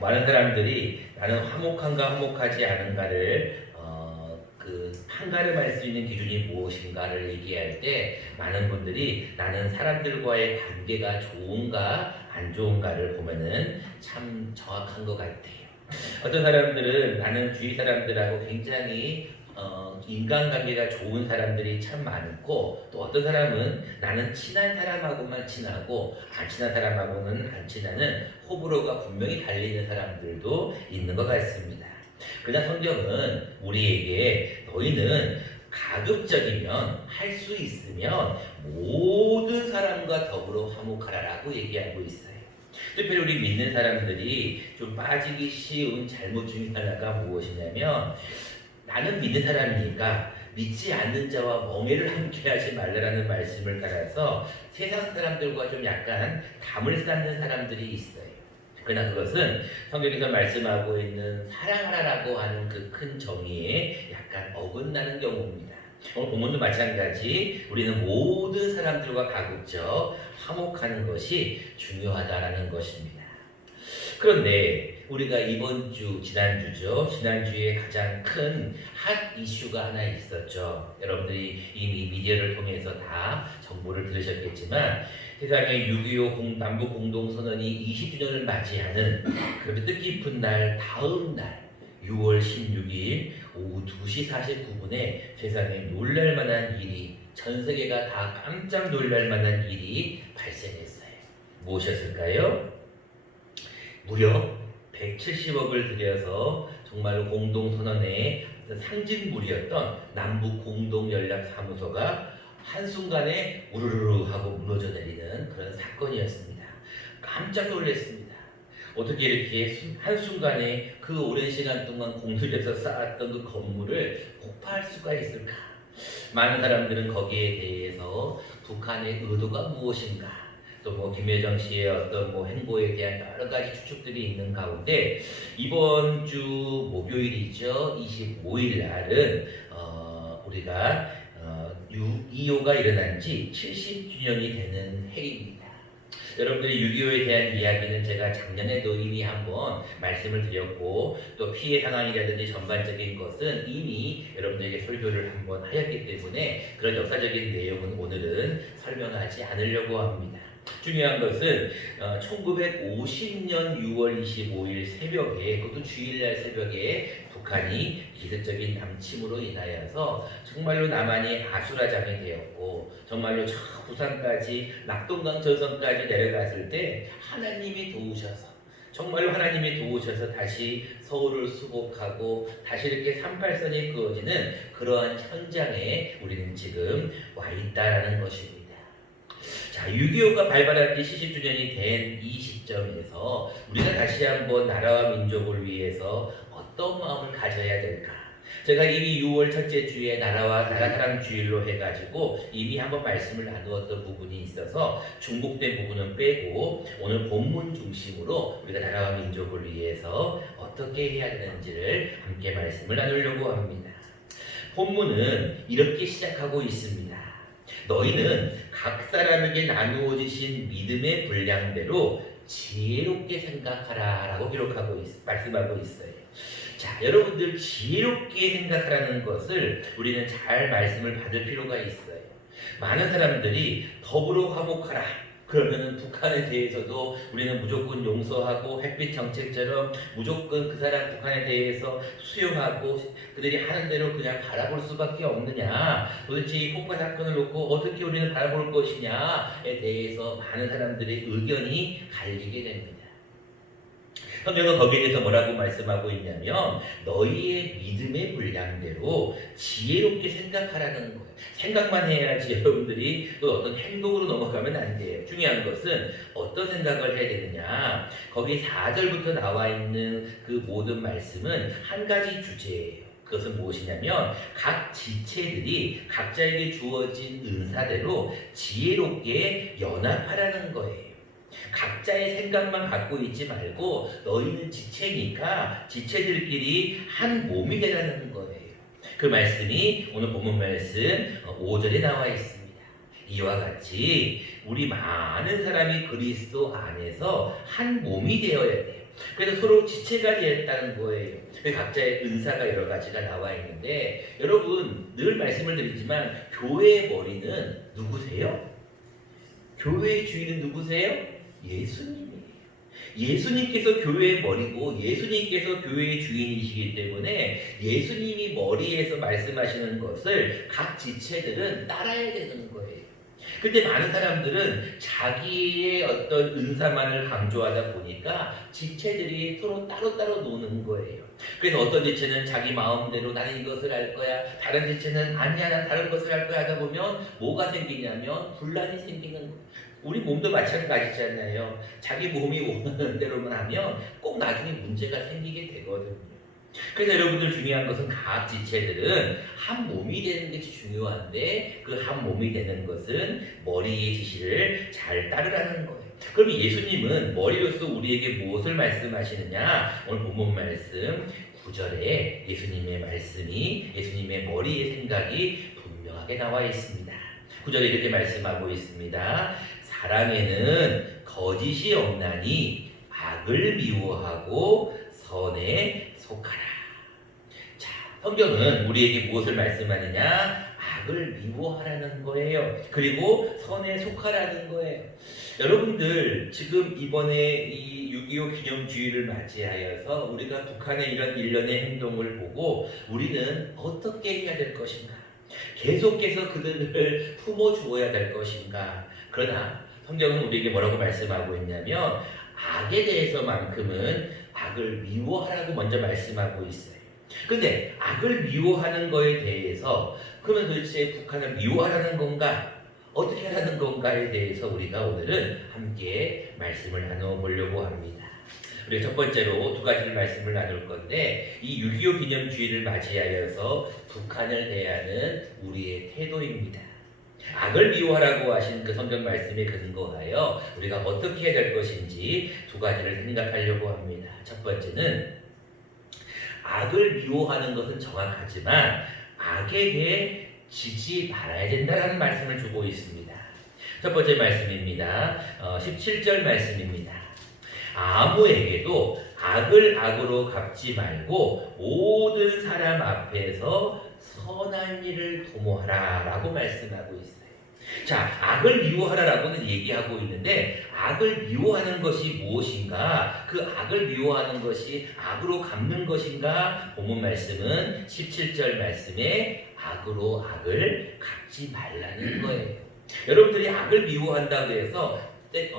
많은 사람들이 나는 화목한가 화목하지 않은가를 판가름할 수 있는 기준이 무엇인가를 얘기할 때 많은 분들이 나는 사람들과의 관계가 좋은가 안 좋은가를 보면은 참 정확한 것 같아요. 어떤 사람들은 나는 주위 사람들하고 굉장히 인간관계가 좋은 사람들이 참 많고, 또 어떤 사람은 나는 친한 사람하고만 친하고 안 친한 사람하고는 안 친하는 호불호가 분명히 갈리는 사람들도 있는 것 같습니다. 그러나 성경은 우리에게 너희는 가급적이면 할 수 있으면 모든 사람과 더불어 화목하라라고 얘기하고 있어요. 특별히 우리 믿는 사람들이 좀 빠지기 쉬운 잘못 중에 하나가 무엇이냐면, 나는 믿는 사람이니까 믿지 않는 자와 멍해를 함께 하지 말라라는 말씀을 따라서 세상 사람들과 좀 약간 담을 쌓는 사람들이 있어요. 그러나 그것은 성경에서 말씀하고 있는 사랑하라라고 하는 그 큰 정의에 약간 어긋나는 경우입니다. 오늘 본문도 마찬가지 우리는 모든 사람들과 가급적 화목하는 것이 중요하다라는 것입니다. 그런데 우리가 이번 주, 지난주에 가장 큰 핫 이슈가 하나 있었죠. 여러분들이 이미 미디어를 통해서 다 정보를 들으셨겠지만, 세상의 6.25 남북공동선언이 20주년을 맞이하는 그 뜻깊은 날 다음 날 6월 16일 오후 2시 49분에 세상에 놀랄만한 일이, 전 세계가 다 깜짝 놀랄만한 일이 발생했어요. 무엇이었을까요? 무려 170억을 들여서 정말로 공동선언의 상징물이었던 남북공동연락사무소가 한순간에 우르르 하고 무너져 내리는 그런 사건이었습니다. 깜짝 놀랐습니다. 어떻게 이렇게 한순간에 그 오랜 시간 동안 공들여서 쌓았던 그 건물을 폭파할 수가 있을까? 많은 사람들은 거기에 대해서 북한의 의도가 무엇인가, 또 김여정 씨의 어떤 행보에 대한 여러 가지 추측들이 있는 가운데, 이번 주 목요일이죠. 25일 날은 우리가 6.25가 일어난 지 70주년이 되는 해입니다. 여러분들이 6.25에 대한 이야기는 제가 작년에도 이미 한번 말씀을 드렸고, 또 피해 상황이라든지 전반적인 것은 이미 여러분들에게 설교를 한번 하였기 때문에 그런 역사적인 내용은 오늘은 설명하지 않으려고 합니다. 중요한 것은 1950년 6월 25일 새벽에, 그것도 주일날 새벽에 북한이 기습적인 남침으로 인하여서 정말로 남한이 아수라장이 되었고, 정말로 저 부산까지 낙동강 전선까지 내려갔을 때 하나님이 도우셔서, 정말로 하나님이 도우셔서 다시 서울을 수복하고 다시 이렇게 38선이 그어지는 그러한 현장에 우리는 지금 와 있다라는 것입니다. 자, 6.25가 발발한 지 70주년이 된 이 시점에서 우리가 다시 한번 나라와 민족을 위해서 어떤 마음을 가져야 될까? 제가 이미 6월 첫째 주에 나라 사랑 주일로 해가지고 이미 한번 말씀을 나누었던 부분이 있어서 중복된 부분은 빼고, 오늘 본문 중심으로 우리가 나라와 민족을 위해서 어떻게 해야 되는지를 함께 말씀을 나누려고 합니다. 본문은 이렇게 시작하고 있습니다. 너희는 각 사람에게 나누어지신 믿음의 분량대로 지혜롭게 생각하라 라고 말씀하고 있어요. 자, 여러분들 지혜롭게 생각하라는 것을 우리는 잘 말씀을 받을 필요가 있어요. 많은 사람들이 더불어 화목하라, 그러면은 북한에 대해서도 우리는 무조건 용서하고 햇빛 정책처럼 무조건 그 사람 북한에 대해서 수용하고 그들이 하는 대로 그냥 바라볼 수밖에 없느냐, 도대체 이 폭파 사건을 놓고 어떻게 우리는 바라볼 것이냐에 대해서 많은 사람들의 의견이 갈리게 됩니다. 성경은 거기에 대해서 뭐라고 말씀하고 있냐면, 너희의 믿음의 분량대로 지혜롭게 생각하라는 거예요. 생각만 해야지 여러분들이 또 어떤 행동으로 넘어가면 안 돼요. 중요한 것은 어떤 생각을 해야 되느냐. 거기 4절부터 나와 있는 그 모든 말씀은 한 가지 주제예요. 그것은 무엇이냐면, 각 지체들이 각자에게 주어진 은사대로 지혜롭게 연합하라는 거예요. 각자의 생각만 갖고 있지 말고 너희는 지체니까 지체들끼리 한 몸이 되라는 거예요. 그 말씀이 오늘 본문 말씀 5절에 나와 있습니다. 이와 같이 우리 많은 사람이 그리스도 안에서 한 몸이 되어야 돼요. 그래서 서로 지체가 되었다는 거예요. 각자의 은사가 여러 가지가 나와 있는데 여러분 늘 말씀을 드리지만 교회의 머리는 누구세요? 교회의 주인은 누구세요? 예수님이에요. 예수님께서 교회의 머리고 예수님께서 교회의 주인이시기 때문에 예수님이 머리에서 말씀하시는 것을 각 지체들은 따라야 되는 거예요. 근데 많은 사람들은 자기의 어떤 은사만을 강조하다 보니까 지체들이 서로 따로따로 노는 거예요. 그래서 어떤 지체는 자기 마음대로 나는 이것을 할 거야, 다른 지체는 아니야 난 다른 것을 할 거야 하다 보면 뭐가 생기냐면 분란이 생기는 거예요. 우리 몸도 마찬가지잖아요. 자기 몸이 원하는 대로만 하면 꼭 나중에 문제가 생기게 되거든요. 그래서 여러분들 중요한 것은 각 지체들은 한 몸이 되는 것이 중요한데 그 한 몸이 되는 것은 머리의 지시를 잘 따르라는 거예요. 그럼 예수님은 머리로서 우리에게 무엇을 말씀하시느냐? 오늘 본문 말씀 9절에 예수님의 말씀이 예수님의 머리의 생각이 분명하게 나와 있습니다. 9절에 이렇게 말씀하고 있습니다. 사랑에는 거짓이 없나니 악을 미워하고 선에 속하라. 자, 성경은 우리에게 무엇을 말씀하느냐? 악을 미워하라는 거예요. 그리고 선에 속하라는 거예요. 여러분들 지금 이번에 이 6.25 기념주의를 맞이하여서 우리가 북한의 이런 일련의 행동을 보고 우리는 어떻게 해야 될 것인가? 계속해서 그들을 품어주어야 될 것인가? 그러나 성경은 우리에게 뭐라고 말씀하고 있냐면 악에 대해서만큼은 악을 미워하라고 먼저 말씀하고 있어요. 근데 악을 미워하는 거에 대해서 그러면 도대체 북한을 미워하라는 건가? 어떻게 하라는 건가에 대해서 우리가 오늘은 함께 말씀을 나눠보려고 합니다. 우리가 첫 번째로 두 가지를 말씀을 나눌 건데 이 6.25 기념주의를 맞이하여서 북한을 대하는 우리의 태도입니다. 악을 미워하라고 하신 그 성경 말씀에 근거하여 우리가 어떻게 해야 될 것인지 두 가지를 생각하려고 합니다. 첫 번째는 악을 미워하는 것은 정확하지만 악에게 지지 말아야 된다는 말씀을 주고 있습니다. 첫 번째 말씀입니다. 17절 말씀입니다. 아무에게도 악을 악으로 갚지 말고 모든 사람 앞에서 선한 일을 도모하라 라고 말씀하고 있어요. 자, 악을 미워하라라고는 얘기하고 있는데 악을 미워하는 것이 무엇인가? 그 악을 미워하는 것이 악으로 갚는 것인가? 본문 말씀은 17절 말씀에 악으로 악을 갚지 말라는 거예요. 여러분들이 악을 미워한다고 해서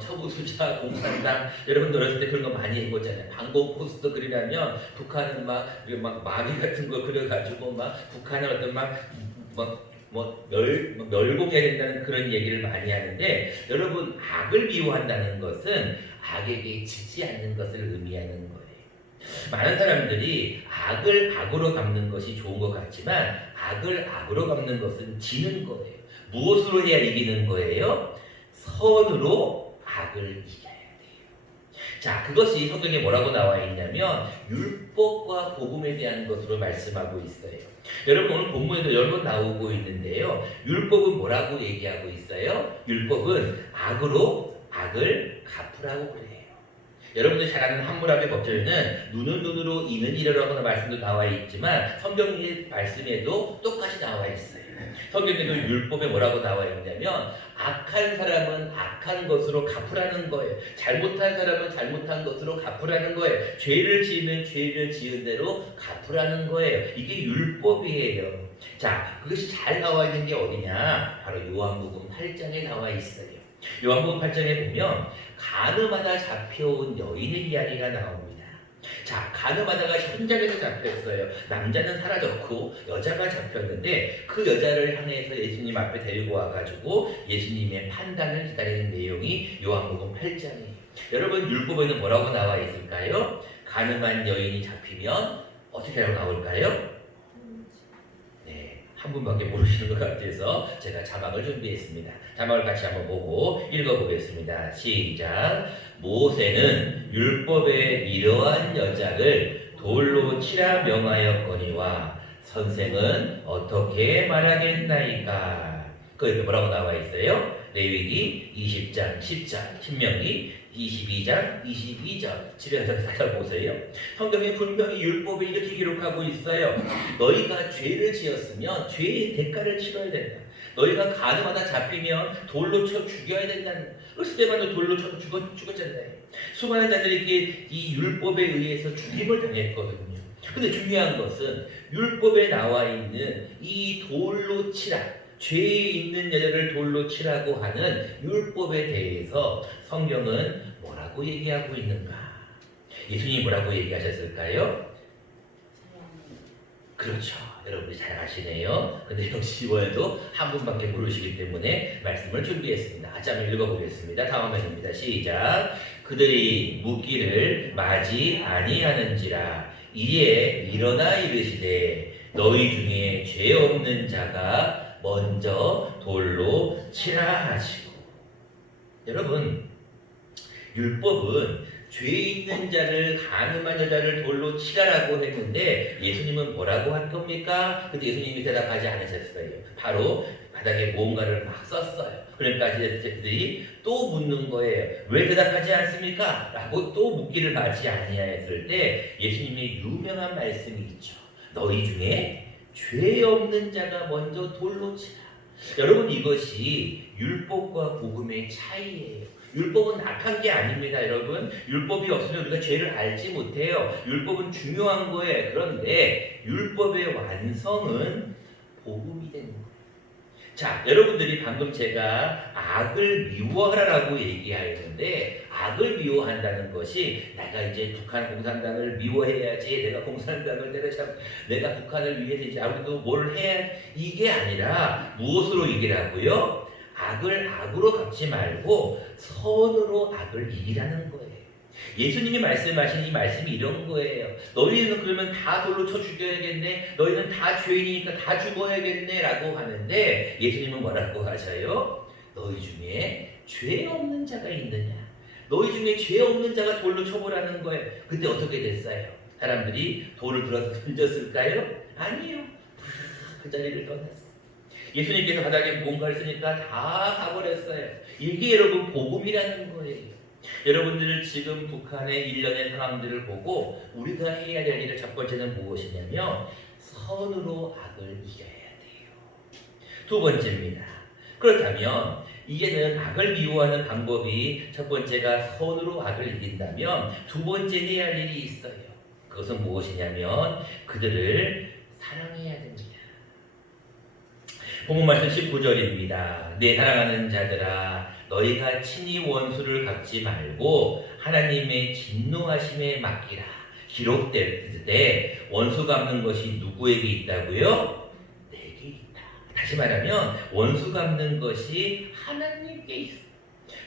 처부수자, 공산당 여러분들 어렸을 때 그런 거 많이 해보잖아요. 방공 포스터 그리려면 북한은 막 마귀 같은 거 그려가지고 막 북한을 어떤 멸공해야 된다는 그런 얘기를 많이 하는데 여러분 악을 미워한다는 것은 악에게 지지 않는 것을 의미하는 거예요. 많은 사람들이 악을 악으로 갚는 것이 좋은 것 같지만 악을 악으로 갚는 것은 지는 거예요. 무엇으로 해야 이기는 거예요? 선으로 악을 이겨야 돼요. 자, 그것이 성경에 뭐라고 나와 있냐면 율법과 복음에 대한 것으로 말씀하고 있어요. 여러분 오늘 본문에도 여러 번 나오고 있는데요. 율법은 뭐라고 얘기하고 있어요? 율법은 악으로 악을 갚으라고 그래요. 여러분들 잘 아는 함무라비 법전에는 눈은 눈으로 이는 이라고 말씀도 나와 있지만 성경의 말씀에도 똑같이 나와 있어요. 성경에도 율법에 뭐라고 나와 있냐면 악한 사람은 악한 것으로 갚으라는 거예요. 잘못한 사람은 잘못한 것으로 갚으라는 거예요. 죄를 지으면 죄를 지은 대로 갚으라는 거예요. 이게 율법이에요. 자, 그것이 잘 나와 있는 게 어디냐? 바로 요한복음 8장에 나와 있어요. 요한복음 8장에 보면 간음하다 잡혀온 여인의 이야기가 나옵니다. 자, 간음하다가 현장에서 잡혔어요. 남자는 사라졌고 여자가 잡혔는데 그 여자를 향해서 예수님 앞에 데리고 와가지고 예수님의 판단을 기다리는 내용이 요한복음 8장이에요. 여러분 율법에는 뭐라고 나와 있을까요? 간음한 여인이 잡히면 어떻게 하고 나올까요? 한 분밖에 모르시는 것 같아서 제가 자막을 준비했습니다. 자막을 같이 한번 보고 읽어보겠습니다. 시작. 모세는 율법에 이러한 여자를 돌로 치라 명하였거니와 선생은 어떻게 말하겠나이까? 그 옆에 뭐라고 나와 있어요? 레위기 20장 10장, 신명기 22장 22절 집에서 찾아보세요. 성경에 분명히 율법에 이렇게 기록하고 있어요. 너희가 죄를 지었으면 죄의 대가를 치러야 된다. 너희가 가늠하다 잡히면 돌로 쳐 죽여야 된다는. 스데반도 돌로 쳐 죽었잖아요. 수많은 자들이 이 율법에 의해서 죽임을 당했거든요. 근데 중요한 것은 율법에 나와 있는 이 돌로 치라, 죄에 있는 여자를 돌로 치라고 하는 율법에 대해서 성경은 뭐라고 얘기하고 있는가? 예수님이 뭐라고 얘기하셨을까요? 그렇죠. 여러분이 잘 아시네요. 근데 역시 이번에도 한 분밖에 모르시기 때문에 말씀을 준비했습니다. 같이 한번 읽어보겠습니다. 다음 화면입니다. 시작. 그들이 묻기를 마지 아니하는지라 이에 일어나 이르시되 너희 중에 죄 없는 자가 먼저 돌로 치라 하시고. 여러분, 율법은 죄 있는 자를, 간음한 여자를 돌로 치라라고 했는데 예수님은 뭐라고 한 겁니까? 근데 예수님이 대답하지 않으셨어요. 바로 바닥에 뭔가를 막 썼어요. 그러니까 제자들이 또 묻는 거예요. 왜 대답하지 않습니까? 라고 또 묻기를 마지 아니하였을 때 예수님의 유명한 말씀이 있죠. 너희 중에 죄 없는 자가 먼저 돌로 치라. 여러분, 이것이 율법과 복음의 차이예요. 율법은 악한 게 아닙니다, 여러분. 율법이 없으면 우리가 죄를 알지 못해요. 율법은 중요한 거예요. 그런데 율법의 완성은 복음이 되는 거예요. 자, 여러분들이 방금 제가 악을 미워하라고 얘기하였는데, 악을 미워한다는 것이 내가 이제 북한 공산당을 미워해야지, 내가 공산당을 때려잡고 내가 북한을 위해서 이제 아무도 뭘 해야, 이게 아니라 무엇으로 이기라고요? 악을 악으로 갚지 말고 선으로 악을 이기라는 거예요. 예수님이 말씀하신 이 말씀이 이런 거예요. 너희는 그러면 다 돌로 쳐 죽여야겠네, 너희는 다 죄인이니까 다 죽어야겠네 라고 하는데 예수님은 뭐라고 하셔요? 너희 중에 죄 없는 자가 있느냐? 너희 중에 죄 없는 자가 돌로 쳐보라는 거예요. 그때 어떻게 됐어요? 사람들이 돌을 들어서 던졌을까요? 아니요. 그 자리를 떠났어요. 예수님께서 바닥에 뭔가를 쓰니까 다 가버렸어요. 이게 여러분 복음이라는 거예요. 여러분들 지금 북한의 일련의 상황들을 보고 우리가 해야 될 일의 첫 번째는 무엇이냐면 선으로 악을 이겨야 돼요. 두 번째입니다. 그렇다면 이제는 악을 미워하는 방법이 첫 번째가 선으로 악을 이긴다면 두 번째 해야 할 일이 있어요. 그것은 무엇이냐면 그들을 사랑해야 됩니다. 본문 말씀 19절입니다. 내 사랑하는 자들아, 너희가 친히 원수를 갚지 말고 하나님의 진노하심에 맡기라. 기록되되 원수 갚는 것이 누구에게 있다고요? 내게 있다. 다시 말하면 원수 갚는 것이 하나님께 있어.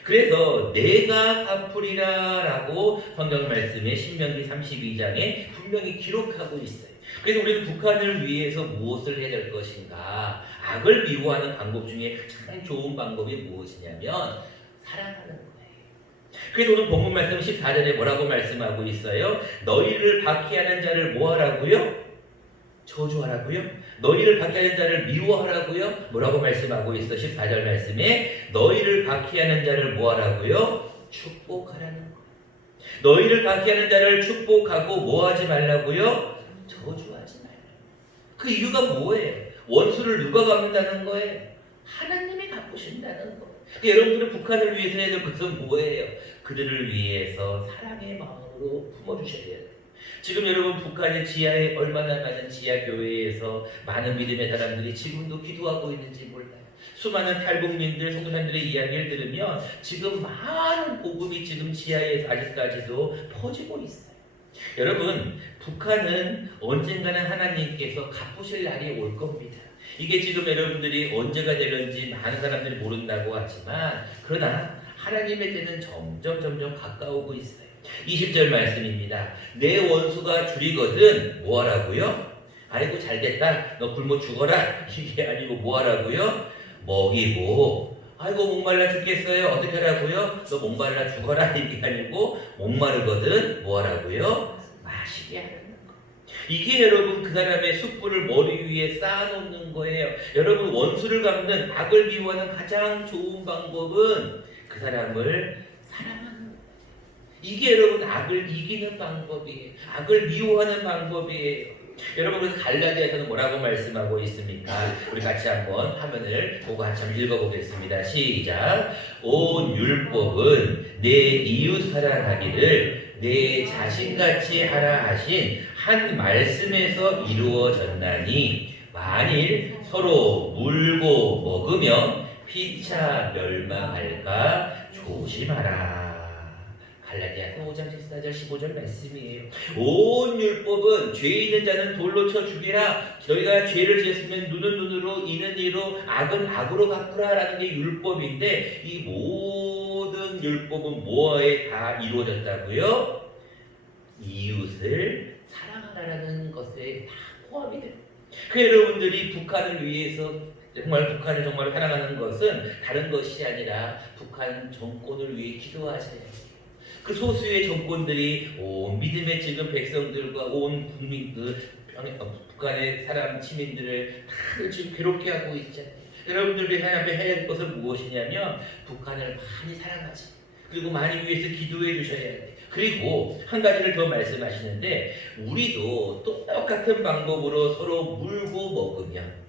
그래서 내가 갚으리라 라고 성경 말씀에 신명기 32장에 분명히 기록하고 있어요. 그래서 우리는 북한을 위해서 무엇을 해야 될 것인가? 악을 미워하는 방법 중에 가장 좋은 방법이 무엇이냐면 사랑하는 거예요. 그래서 오늘 본문 말씀 14절에 뭐라고 말씀하고 있어요? 너희를 박해하는 자를 뭐하라고요? 저주하라고요? 너희를 박해하는 자를 미워하라고요? 뭐라고 말씀하고 있어? 14절 말씀에 너희를 박해하는 자를 뭐하라고요? 축복하라는 거예요. 너희를 박해하는 자를 축복하고 뭐하지 말라고요? 저주하지 말라고. 그 이유가 뭐예요? 원수를 누가 갚는다는 거예요? 하나님이 갚으신다는 거예요. 그러니까 여러분들은 북한을 위해서 해야 될 것은 뭐예요? 그들을 위해서 사랑의 마음으로 품어주셔야 돼요. 지금 여러분 북한의 지하에 얼마나 많은 지하 교회에서 많은 믿음의 사람들이 지금도 기도하고 있는지 몰라요. 수많은 탈북민들, 성도님들의 이야기를 들으면 지금 많은 복음이 지금 지하에서 아직까지도 퍼지고 있어요. 여러분, 북한은 언젠가는 하나님께서 갚으실 날이 올 겁니다. 이게 지금 여러분들이 언제가 되는지 많은 사람들이 모른다고 하지만 그러나 하나님의 때는 점점 가까우고 있어요. 20절 말씀입니다. 내 원수가 줄이거든 뭐하라고요? 아이고 잘됐다, 너 굶어 죽어라, 이게 아니고 뭐하라고요? 먹이고. 아이고 목말라 죽겠어요, 어떻게 하라고요? 너 목말라 죽어라, 이게 아니고 목마르거든 뭐하라고요? 마시게 하라는 거. 이게 여러분 그 사람의 숯불을 머리 위에 쌓아놓는 거예요. 여러분, 원수를 갚는, 악을 미워하는 가장 좋은 방법은 그 사람을 사랑하는 거예요. 이게 여러분 악을 이기는 방법이에요. 악을 미워하는 방법이에요. 여러분 그래서 갈라디아서는 뭐라고 말씀하고 있습니까? 우리 같이 한번 화면을 보고 같이 한번 읽어보겠습니다. 시작. 온 율법은 내 이웃 사랑하기를 내 자신같이 하라 하신 한 말씀에서 이루어졌나니 만일 서로 물고 먹으면 피차 멸망할까 조심하라. 갈라디아서 5장 14절 15절 말씀이에요. 온 율법은 죄 있는 자는 돌로 쳐 죽이라. 저희가 죄를 지었으면 눈은 눈으로 이는 이로 악은 악으로 갚으라라는 게 율법인데 이 모든 율법은 뭐에 다 이루어졌다고요? 이웃을 사랑하라는 것에 다 포함이 돼요. 그 여러분들이 북한을 위해서 정말 북한을 정말 사랑하는 것은 다른 것이 아니라 북한 정권을 위해 기도하셔야 해요. 그 소수의 정권들이 온 믿음의 지금 백성들과 온 국민 북한의 사람 시민들을 다 지금 괴롭게 하고 있잖아요. 여러분들이 해야 할 것은 무엇이냐면 북한을 많이 사랑하지 그리고 많이 위해서 기도해 주셔야 돼요. 그리고 한 가지를 더 말씀하시는데 우리도 똑같은 방법으로 서로 물고 먹으면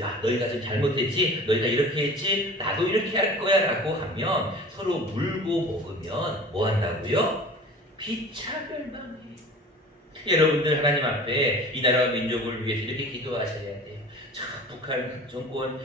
야, 너희가 좀 잘못했지? 너희가 이렇게 했지? 나도 이렇게 할 거야 라고 하면 서로 물고 먹으면 뭐 한다고요? 피차 멸망해. 여러분들 하나님 앞에 이 나라와 민족을 위해서 이렇게 기도하셔야 돼요. 자, 북한 정권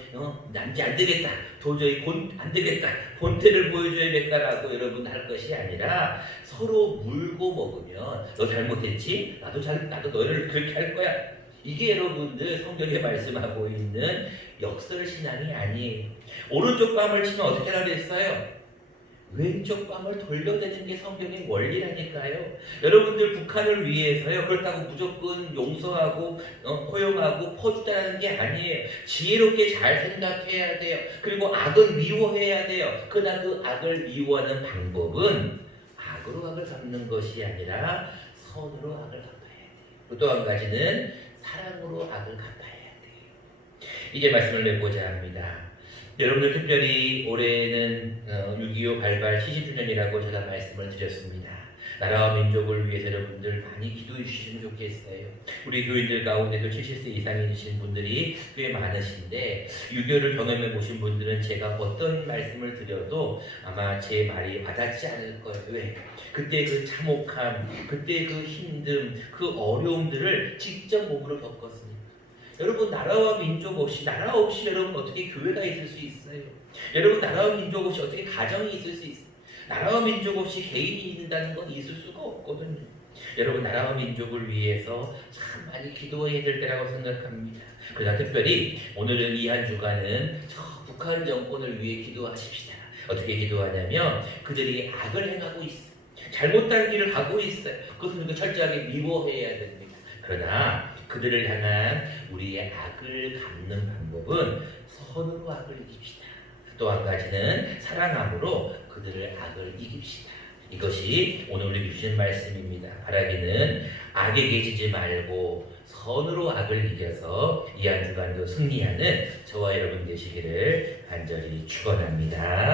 난지 안 되겠다. 도저히 안 되겠다. 본태를 보여줘야겠다라고 여러분 할 것이 아니라 서로 물고 먹으면 너 잘못했지? 나도 너를 그렇게 할 거야. 이게 여러분들 성경에 말씀하고 있는 역설 신앙이 아니에요. 오른쪽 뺨을 치면 어떻게 하라 그랬어요? 왼쪽 뺨을 돌려대는 게 성경의 원리라니까요. 여러분들 북한을 위해서요. 그렇다고 무조건 용서하고 포용하고 퍼주자는 게 아니에요. 지혜롭게 잘 생각해야 돼요. 그리고 악은 미워해야 돼요. 그러나 그 악을 미워하는 방법은 악으로 악을 갚는 것이 아니라 선으로 악을 갚아야 돼요. 또 한 가지는 사랑으로 악을 갚아야 돼요. 이제 말씀을 맺고자 합니다. 여러분들 특별히 올해는 6.25 발발 70주년이라고 제가 말씀을 드렸습니다. 나라와 민족을 위해서 여러분들 많이 기도해 주시면 좋겠어요. 우리 교인들 가운데도 70세 이상이신 분들이 꽤 많으신데 6.25를 경험해 보신 분들은 제가 어떤 말씀을 드려도 아마 제 말이 와닿지 않을 거예요. 왜? 그때 그 참혹함, 그때 그 힘듦, 그 어려움들을 직접 몸으로 겪었습니다. 여러분 나라와 민족 없이 나라 없이 여러분 어떻게 교회가 있을 수 있어요? 여러분 나라와 민족 없이 어떻게 가정이 있을 수 있어요? 나라와 민족 없이 개인이 있는다는 건 있을 수가 없거든요. 여러분 나라와 민족을 위해서 참 많이 기도해야 될 때라고 생각합니다. 그러나 특별히 오늘은 이 한 주간은 저 북한 정권을 위해 기도하십시다. 어떻게 기도하냐면 그들이 악을 행하고 있어요. 잘못된 길을 가고 있어요. 그것은 철저하게 미워해야 됩니다. 그러나 그들을 향한 우리의 악을 갚는 방법은 선으로 악을 이깁시다. 또 한 가지는 사랑함으로 그들의 악을 이깁시다. 이것이 오늘 우리 주신 말씀입니다. 바라기는 악에게 지지 말고 선으로 악을 이겨서 이 한 주간도 승리하는 저와 여러분 되시기를 간절히 축원합니다.